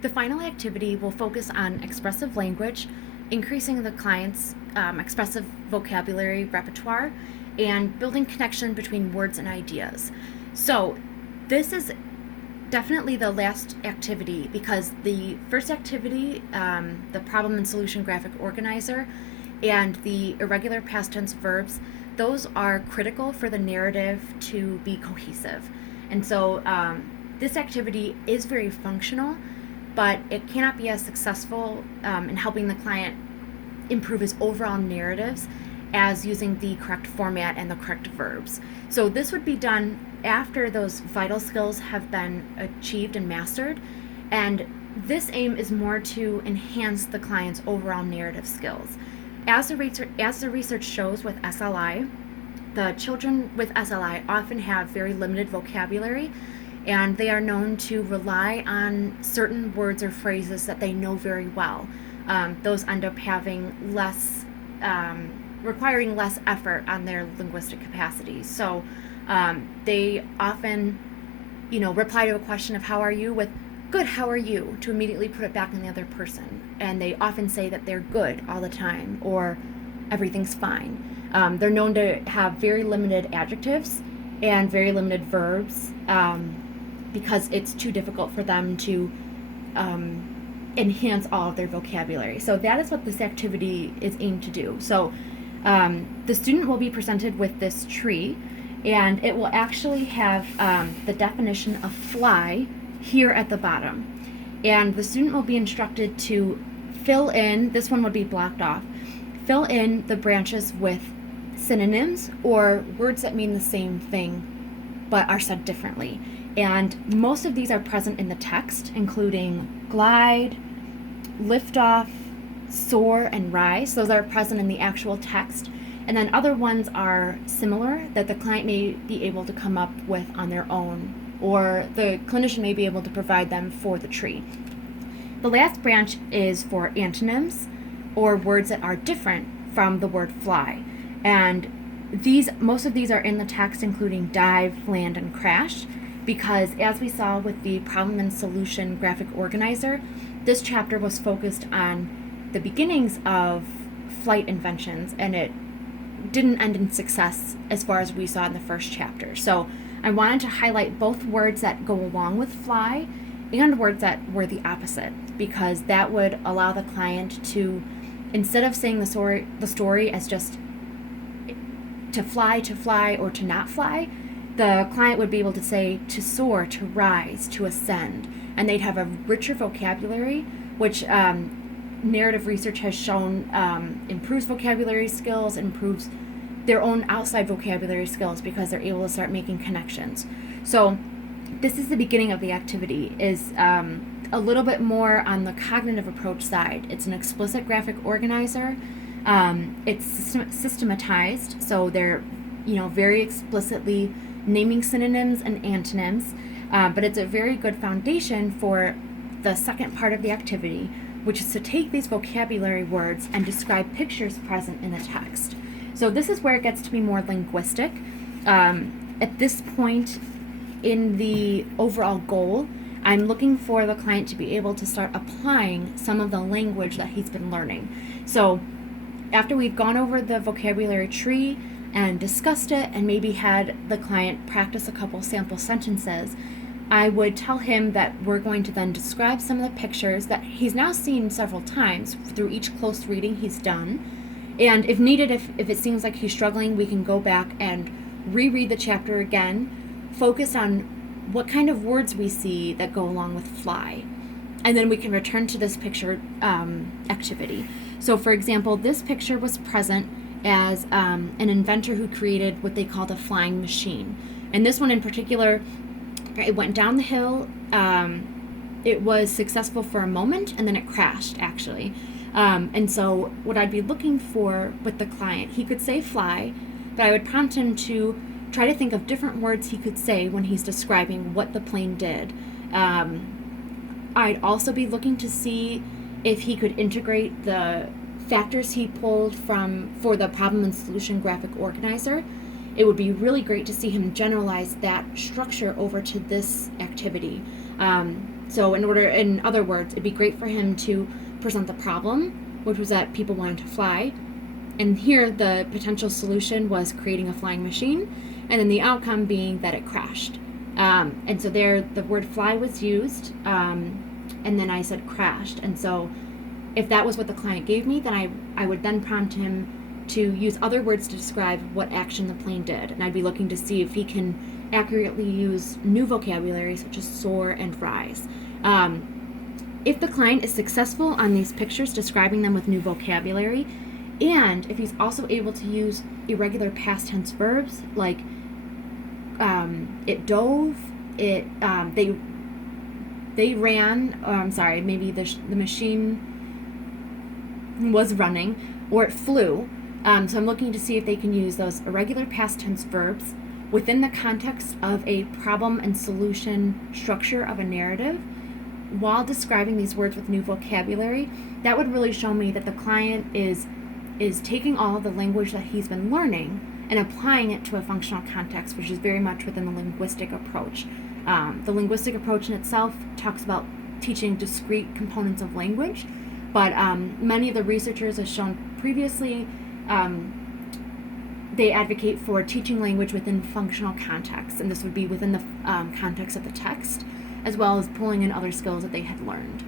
The final activity will focus on expressive language, increasing the client's expressive vocabulary repertoire, and building connection between words and ideas. So, this is definitely the last activity because the first activity, the problem and solution graphic organizer, and the irregular past tense verbs, those are critical for the narrative to be cohesive. And so this activity is very functional, but it cannot be as successful in helping the client improve his overall narratives as using the correct format and the correct verbs. So this would be done after those vital skills have been achieved and mastered, and this aim is more to enhance the client's overall narrative skills. As the research shows with SLI, the children with SLI often have very limited vocabulary, and they are known to rely on certain words or phrases that they know very well. Those end up having less, requiring less effort on their linguistic capacities. So they often, reply to a question of how are you with good, how are you, to immediately put it back on the other person. And they often say that they're good all the time or everything's fine. They're known to have very limited adjectives and very limited verbs because it's too difficult for them to enhance all of their vocabulary. So that is what this activity is aimed to do. So the student will be presented with this tree, and it will actually have the definition of fly here at the bottom. And the student will be instructed to fill in, this one would be blocked off, fill in the branches with synonyms or words that mean the same thing but are said differently. And most of these are present in the text, including glide, lift off, soar, and rise. Those are present in the actual text. And then other ones are similar that the client may be able to come up with on their own, or the clinician may be able to provide them for the tree. The last branch is for antonyms, or words that are different from the word fly. And most of these are in the text, including dive, land, and crash, because as we saw with the problem and solution graphic organizer, this chapter was focused on the beginnings of flight inventions, and it didn't end in success as far as we saw in the first chapter. So I wanted to highlight both words that go along with fly and words that were the opposite, because that would allow the client to, instead of saying the story as just to fly, or to not fly, the client would be able to say to soar, to rise, to ascend, and they'd have a richer vocabulary, which narrative research has shown improves vocabulary skills, improves their own outside vocabulary skills because they're able to start making connections. So this is the beginning of the activity, is a little bit more on the cognitive approach side. It's an explicit graphic organizer. It's systematized, so they're very explicitly naming synonyms and antonyms, but it's a very good foundation for the second part of the activity, which is to take these vocabulary words and describe pictures present in the text. So this is where it gets to be more linguistic. At this point in the overall goal, I'm looking for the client to be able to start applying some of the language that he's been learning. So after we've gone over the vocabulary tree and discussed it and maybe had the client practice a couple sample sentences, I would tell him that we're going to then describe some of the pictures that he's now seen several times through each close reading he's done. And if needed, if it seems like he's struggling, we can go back and reread the chapter again, focus on what kind of words we see that go along with fly. And then we can return to this picture activity. So for example, this picture was present as an inventor who created what they call the flying machine. And this one in particular, it went down the hill, it was successful for a moment, and then it crashed, actually. And so what I'd be looking for with the client, he could say fly, but I would prompt him to try to think of different words he could say when he's describing what the plane did. I'd also be looking to see if he could integrate the factors he pulled for the problem and solution graphic organizer. It would be really great to see him generalize that structure over to this activity. So in other words, it'd be great for him to present the problem, which was that people wanted to fly. And here the potential solution was creating a flying machine, and then the outcome being that it crashed. And so there the word fly was used, and then I said crashed. And so if that was what the client gave me, then I would then prompt him to use other words to describe what action the plane did. And I'd be looking to see if he can accurately use new vocabulary such as soar and rise. If the client is successful on these pictures, describing them with new vocabulary, and if he's also able to use irregular past tense verbs like it dove, they ran, or I'm sorry, maybe the machine was running, or it flew. So I'm looking to see if they can use those irregular past tense verbs within the context of a problem and solution structure of a narrative while describing these words with new vocabulary. That would really show me that the client is taking all of the language that he's been learning and applying it to a functional context, which is very much within the linguistic approach. The linguistic approach in itself talks about teaching discrete components of language, but many of the researchers have shown previously they advocate for teaching language within functional contexts, and this would be within the context of the text, as well as pulling in other skills that they had learned.